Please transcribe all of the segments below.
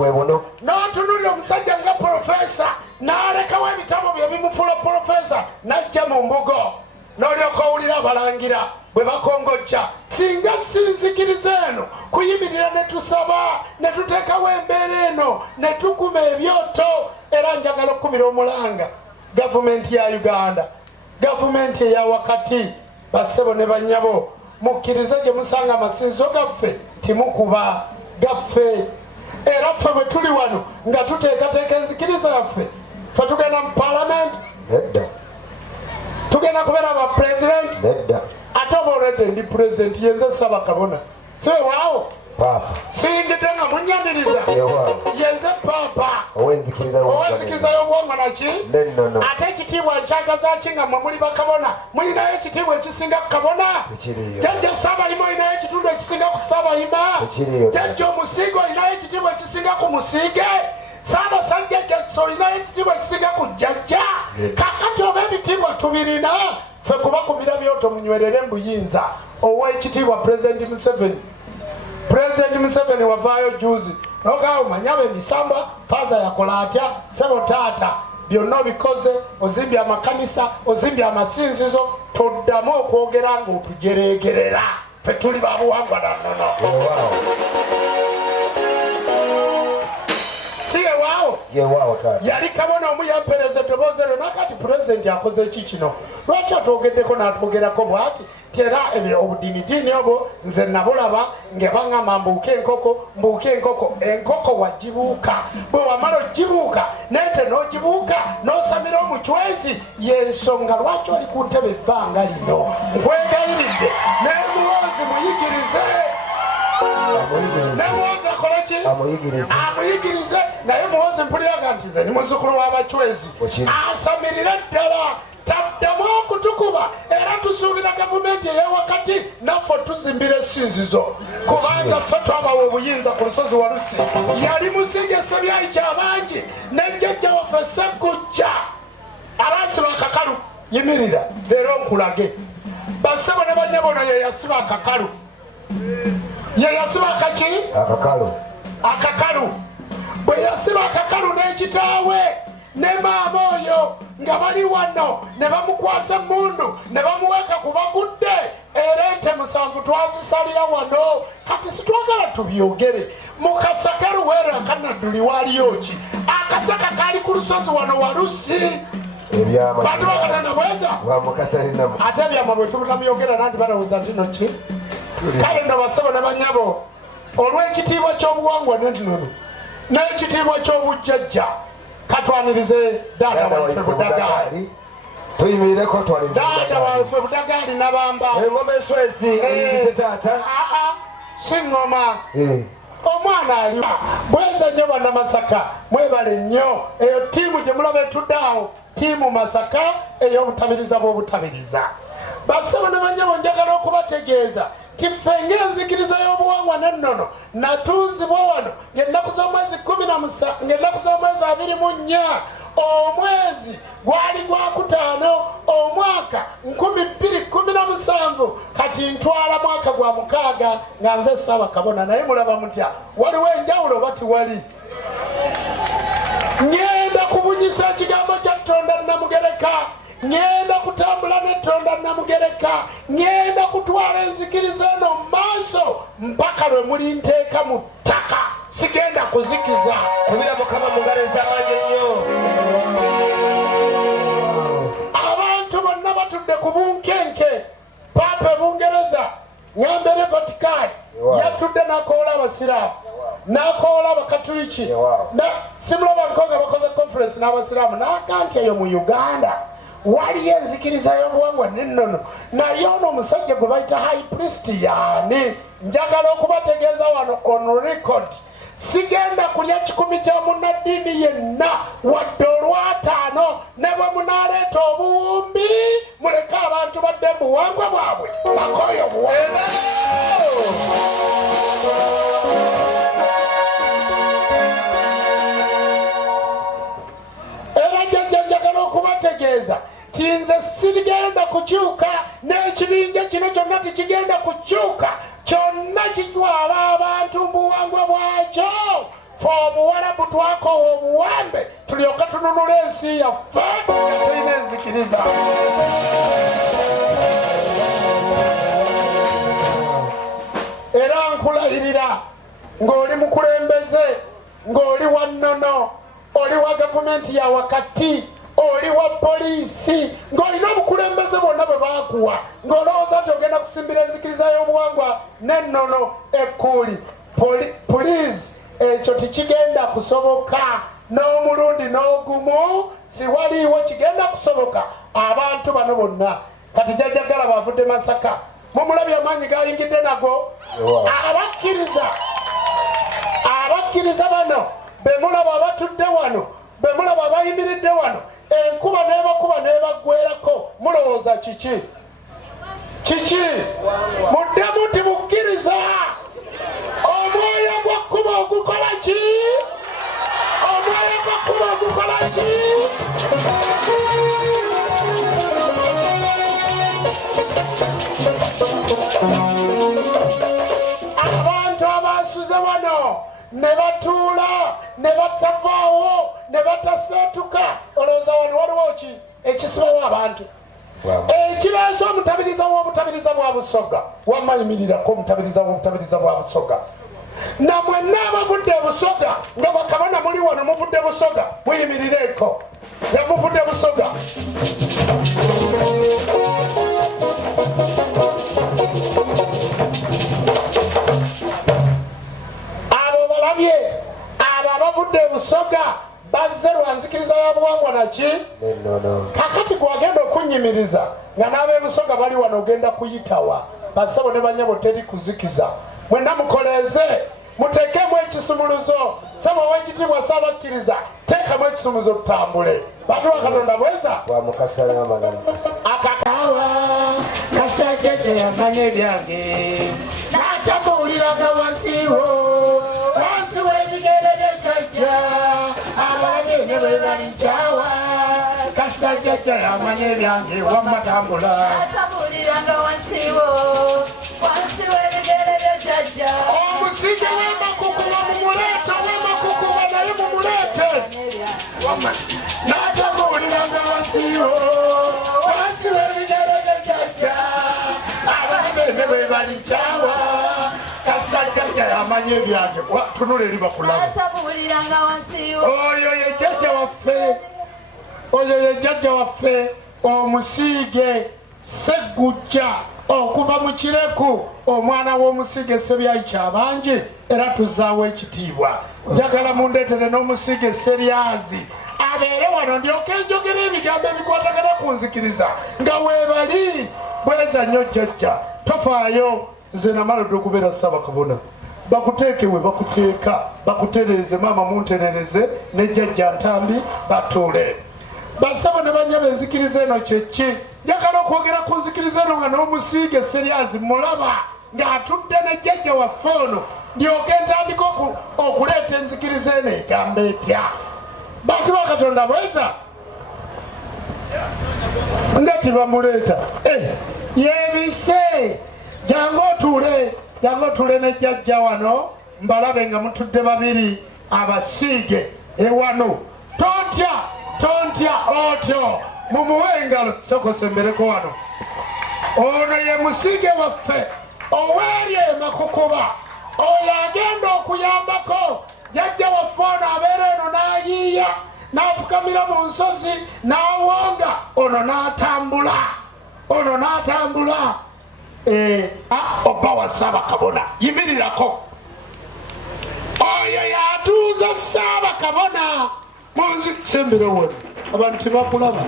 bwebuno n'otunulira omusajja nga profesa n'alekawo ebitabo bye bimufuula profesa n'ajja mu mbugo n'olyoka owulira abalangira bwe bakongojja. Singa sinzikiriza eno kuyimirira ne tusaba ne tuteekawo embeera eno ne tukuma ebyoto. Era njagala okukubira omulanga gavumenti ya Uganda, gavumenti eya wakati, bassebo ne bannyabo, mukkirize gye musanga amasinzo gaffe timukuba gaffe. Era ffe bwe tuli wano nga tuteekateeka enzikiriza yaffe, ffe tugenda mu palamenti nedda, tugenda kubeera aba pulezidenti nedda. ate oba olwedde ndi pulezidenti yenze Ssabakabona siwewaawo Papa singidde nga munyandiriza yenze papa owenzikiriza y'obuwangwa naki nennono. ate ekitiibwa nkyagazaki nga mwe muli bakabona mulinayo ekitiibwa ekisinga ku kabona? Jjajja Ssaabayima olinayo ekitundu ekisinga ku Ssaabayima? Jjajja Omusiige olinayo ekitiibwa ekisinga ku Musiige? Ssaabasajja Jjajja olinayo ekitiibwa ekisinga ku Jjajja? Kakati oba ebitiibwa tubirina ffe kubakumira byoto munywerere mbuyinza. Ow'ekitiibwa Pulezidenti Museveni, Pulezidenti Museveni wavaayo juzi nogawo manyaba emisamba faza yakola atya sebo taata byonna obikoze, ozimbye amakanisa, ozimbye amasinzizo, toddamu okwogera nga otujeregerera ffe tuli babuwangwa nannono. Siye waawo Yewaawo taata yali kabona omu yampereza eddoboozi eryo nakati pulezidenti akoze ki kino? Lwaki atwogeddeko n'atwogerako bw'ati tera obudiinidiini obwo nze nabulaba ng'ebaŋŋamba mbuuke enkoko, enkoko wagibuuka. Bwe wamala ogibuuka nente n'ogibuuka n'osamira omucwezi, y'ensonga lwaki oli ku ntebe ebbanga lino. Nkwegayiridde n'emuwoozi muyigirize, n'emuwoozi akoleki amuyigirize. Naye muwoozi mpuliraga nti nze ni muzzukulu w'abacwezi asamirire ddala, taddamu okutukuba. Era tusuubira gavumenti ey'ewakati naffe tuzimbira essinzizo, kubanga ffe twabawa obuyinza ku lusozi Walusi. Yali Musiige Ssebyayi ky'abangi ne jjajja waffe Sseggujja abaasiba akakalu. Yimirira leero nkulage bassebo ne bannyabona ye yasiba akakalu, ye yasiba akaki akakalu. Bwe yasiba akakalu n'ekitaawe ne maama oyo nga bali wano ne bamukwasa emmundu ne bamuweeka ku bagudde. Era ente 7 twazisalira wano. Kati sitwagala tubyogere mu kasaka Luweero akanadduli waliyo ki? Akasaka kaali ku lusozi wano Walusi bantu bakatanda bweza ate ebyama bwe tubutabyogera nandi balowooza nti no ki? Kale nno bassebo ne bannyabo, olw'ekitiibwa ky'obuwangwa n'ennono n'ekitiibwa ky'obujjajja, katwanirize dada waffe Budagaali. Tuyimireko twalize dada waffe Budagaali nabamba engoma enswezi eyingize taata. Si ngoma omwana ali bweze nnyo bannamasaka, mwebale nnyo. Eyo ttiimu gye mulaba etudde awo, ttiimu Masaka ey'obutabiriza bw'obutabiriza. Bassebo ne bannyabo njagala okubategeeza ti ffe ng'enzikiriza y'obuwangwa n'ennono natuuzibwa wano ng'ennaku z'omwezi 24 omwezi gwali gwakutaano omwaka 2017. Kati ntwala mwaka gwa 6 nga nze Ssabakabona. Naye mulaba mutya waliwo enjawulo oba tiwali? Ngenda kubunyisa ekigambo kya Tonda Namugereka, ngenda kutambula ne Tonda Namugereka, ngenda kutwala enzikiriza eno mu maaso mpaka lwe muli nteeka mu ttaka. Sigenda kuzikiza. Kubira Mukama mu ngalo ez'amaanyi ennyo. Abantu bonna batudde ku bunkenke. Paapa Bungereza Ngambere Vatikani yatudde n'akoola Abasiraamu n'akoola Abakatuliki. Simulaba nkonga bakoze conference n'Abasiraamu n'aga nti eyo mu Uganda waliyo enzikiriza y'obuwangwa n'ennono. Naye ono omusajja gwe bayita high priest yaani? Njagala okubategeeza wano on record, sigenda kulya 10 kya munnaddiini yenna wadde olw'ataano. Ne bwe munaaleeta obuwumbi muleke abantu badde mu buwangwa bwabwe bakooye obuwangwa. Era jjajja njagala okubategeeza ti nze sigenda kukyuka, n'ekibinja kino kyonna tikigenda kukyuka. Kyonna kitwala abantu mu buwangwa bwakyo. fe obuwarabu twakowa obuwambe tulyoka tununula ensi yaffe nga tulina enzikiriza. Era nkulayirira ng'oli mukulembeze, ng'oli wa nnono, oli wa gavumenti ya wakati, oli wa poliisi, ng'olina obukulembeze bwonna bwe baakuwa, ng'olowooza nti ogenda kusimbira enzikiriza y'obuwangwa n'ennono ekkuuli. Pulizi, ekyo tikigenda kusoboka n'omulundi n'ogumu, siwaliiwo kigenda kusoboka. Abantu bano bonna kati jjajjagala bavudde Masaka, mumulabye amaanyi gayingidde nago. Abakkiriza bano bemulaba abatudde wano, bemulaba abayimiridde wano, enkuba n'ebakuba n'ebaggwerako, mulowooza kiki? Muddemu nti bukkiriza. Omwoyo gw'ekkuba ogukola ki? Omwoyo gw'ekkuba ogukola ki? Abantu abasuze wano ne batuula ne batavaawo ne bataseetuka, olowooza wano waliwo ki ekisibawo abantu? Ekireese omutabiriza w'obutabiriza bwa Busoga, wammayimirirako omutabiriza w'obutabiriza bwa Busoga. Na mwenna abavudde Busoga nga bakabona muli wano muvudde Busoga, muyimirireko nga muvudde Busoga. Abo balabye, abo abavudde Busoga bazze lwa nzikiriza ya buwangwa naki? Kakati gwagenda okunyimiriza nga n'ab'e Busoga bali wano ogenda kuyitawa. Basabo ne banyabo teri kuzikiza. Mwenna mukoleeze, muteekemu ekisumuluzo. Saba w'ekitiibwa Ssabakkiriza, teekamu ekisumuluzo tutambule. Bantu ba Katonda bweza akakawa kasajjajja yamanya ebyange n'atabuuliraga wansiwo, wansi w'ebigere by'ejjajja abalabye ne bwe balikyawa. Kasajjajja yamanya ebyange wamma tambula n'atabuuliraga wansiwo, wansi w'ebigere by'ejjajja. Omusige w'emakukuba mumuleete, w'emakukuba naye mumuleete wamma n'atabuuliraga wansiwo, wansi w'ebigere by'ejjajja ababe ne bwe balikyawa. Kasajjajja yamanya ebyange. Tunula eri bakulaba. Oyo ye jjajja waffe, oyo ye jjajja waffe omusiige Sseggujja okuva mu Kireku, omwana w'omusiige Ssebyayi Kyabangi, era tuzaawo ekitiibwa. Njagala mundeetere n'omusiige Seryazi abeere wano ndyoke njogera ebigambo ebikwatagana ku nzikiriza nga weebali. Bweza nnyo jjajja, tofaayo. Nze namaludde okubeera Ssabakabona, bakuteekewe bakuteeka, bakutereeze maama munterereze ne jjajja Ntambi batuule. Basabo ne banyaba enzikiriza eno kyeki? Njagala okwogera ku nzikiriza eno nga n'omusiige Seryazi mulaba ng'atudde ne jjajja waffe ono, ndyoke ntandika okuleeta enzikiriza eno egamba etya? Bantu ba Katonda bweza nga tibamuleeta yeebise. Jangu otuule ne jjajja wano mbalabe nga mutudde babiri abasiige ewano. Tontya otyo, mumuwe engalo sokosembereko wano. Ono ye musiige waffe oweerye emakukuba, oyo agenda okuyambako jjajja waffe ono abeera eno n'ayiiya n'afukamira mu nsozi n'awonga, ono n'atambula. Obba wa Ssabakabona yimirirako. Oyo yatuuza Ssabakabona munzi sembere wano, abantu tebakulaba.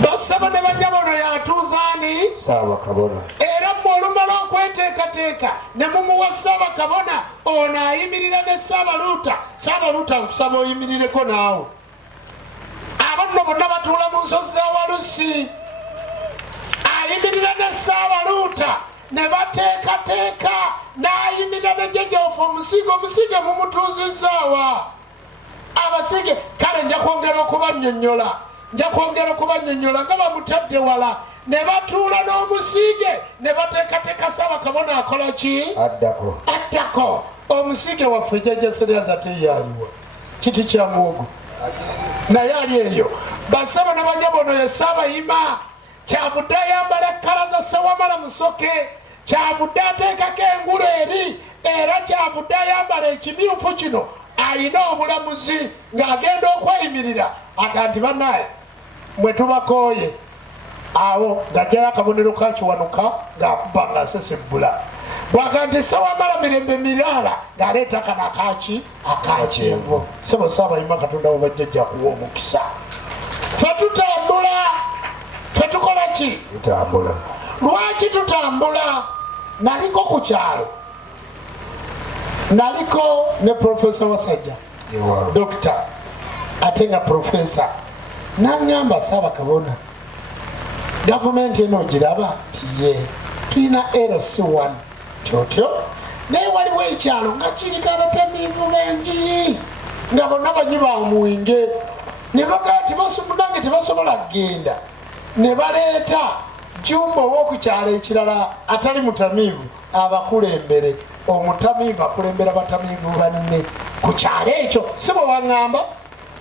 Basaba ne bajja ono yatuuza ani? Ssabakabona. Era mmwe olumala okweteekateeka ne mumuwa Ssabakabona, ono ayimirira ne Ssaabaluuta nkusaba oyimirireko naawe. Abanno bonna batuula mu nsozi za Walusi, ayimirira ne Ssaabaluuta ne bateekateeka, n'ayimirira ne jjajja waffe omusiige mumutuuzizzaawa. Abasiige kale nja kwongera okubanyonnyola nga bamutadde wala, ne batuula n'omusiige ne bateekateeka Ssabakabona akola ki? Addako. omusige waffe jjajja Seriaza teyaliwa kiti kya muogo naye ali eyo basaba n'abanyabono ye Ssaabayima kyavudde ayambala ekkala za Ssewamala Musoke kyavudde ateekako engulu eri era kyavudde ayambala ekimyufu kino ayina obulamuzi ng'agenda okweyimirira aga nti bannaye mwe tubakooye awo ng'ajjayo akabonero kakiwanuka ng'akuba ng'asesebbula bwaga nti Ssewamala mirembe miraala ng'aleeta kano akakyenvu sebo Ssaabayima Katonda we bajjajja kuwa omukisa fe tutambula fe tukola ki tutambula lwaki tutambula naliko ku kyalo naliko ne Profesa Wasajja dokita ate nga profesa n'angamba Ssabakabona gavumenti eno ogiraba nti ye tulina LC1 tyotyo naye waliwo ekyalo nga kiriko abatamiivu bengi nga bonna banyi bamuwinge ne bagaa tibasomunange tebasobola kgenda ne baleeta Jjumba ow'okukyalo ekirala atali mutamiivu abakulembere omutamiivu akulembera batamiivu banne ku kyalo ekyo si bwe waŋŋamba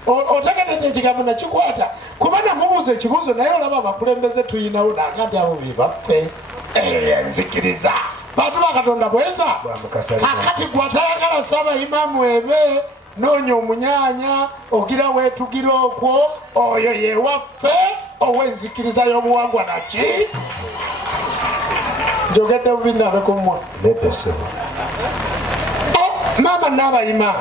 otegetedde ekigambo nakikwata kuba namubuuza ekibuuzo naye olaba abakulembeze tuyinawo nanga nti abo be baffe enzikiriza bantu ba Katonda bweza kakati gwatayagala Ssaabayima mwebe noonya omunyaanya ogira weetugira okwo oyo yewaffe ow'enzikiriza y'obuwangwa naki njogedde bubi nabekumwa maama Naabayima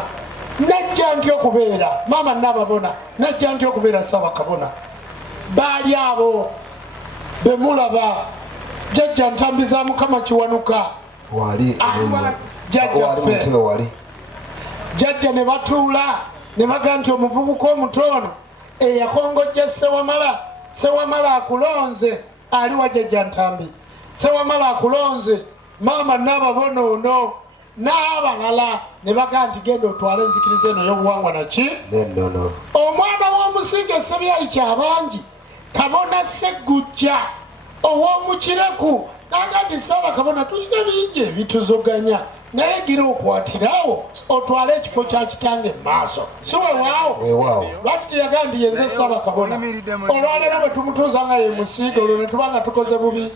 najja ntya okubeera maama Naababona najja ntya okubeera Ssabakabona baali abo bemulaba jjajja Ntambi za Mukama Kiwanuka wali jjajjaffe wali jjajja ne batuula ne baga nti omuvubuka omutono eyakongojja Ssewamala akulonze aliwa jjajja Ntambi Ssewamala akulonze maama Naababona ono n'abalala ne baga nti genda otwale enzikiriza eno y'obuwangwa naki nennono omwana w'omusinga Ssebyayi Kyabangi Kabona Sseggujja ow'omukireku naga nti Ssabakabona tulina bingi ebituzoganya naye gira okwatirawo otwale ekifo kya kitange mu maaso si weewaawo lwaki teyaga nti yenze Ssabakabona olwaleero bwe tumutuuza nga ye musiige olwo ne tuba nga tukoze bubi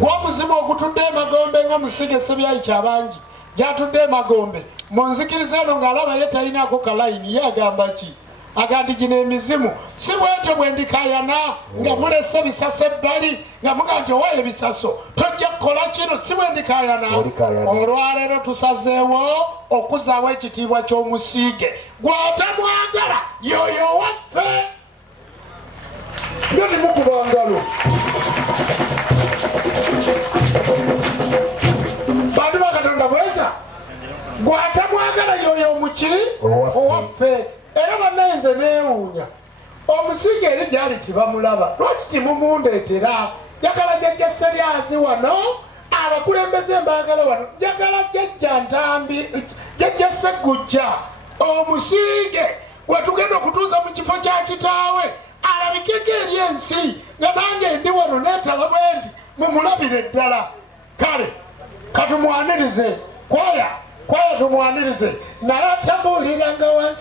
gw'omuzimu ogutudde emagombe ng'omusiige Ssebyayi Kyabangi gyatudde emagombe mu nzikiriza eno ng'alaba ye talinaako kalayini ye agamba ki aga nti gino emizimu si bwete bwe ndikayana nga mulese bisaso ebbali nga muga nti owayo ebisaso tojja kukola kino si bwe ndikayana olwaleero tusazeewo okuzaawo ekitiibwa ky'omusiige gwatamwagala yoyo waffe byo timukubangalo bantu ba Katonda bweza gwatamwagala yoyo omukiri owaffe era bannayenze neewuunya omusiige eri gyali tibamulaba lwaki timumundeetera njagala jjajja Seriazi wano abakulembeze mbaagala wano njagala jjajja Ntambi jjajja Sseggujja omusiige gwe tugenda okutuuza mu kifo kya kitaawe alabikeko eri ensi nga nange ndi wano neetala bwe nti mumulabire ddala kale katumwanirize kwaya tumwanirize naye atabuuliranga wansi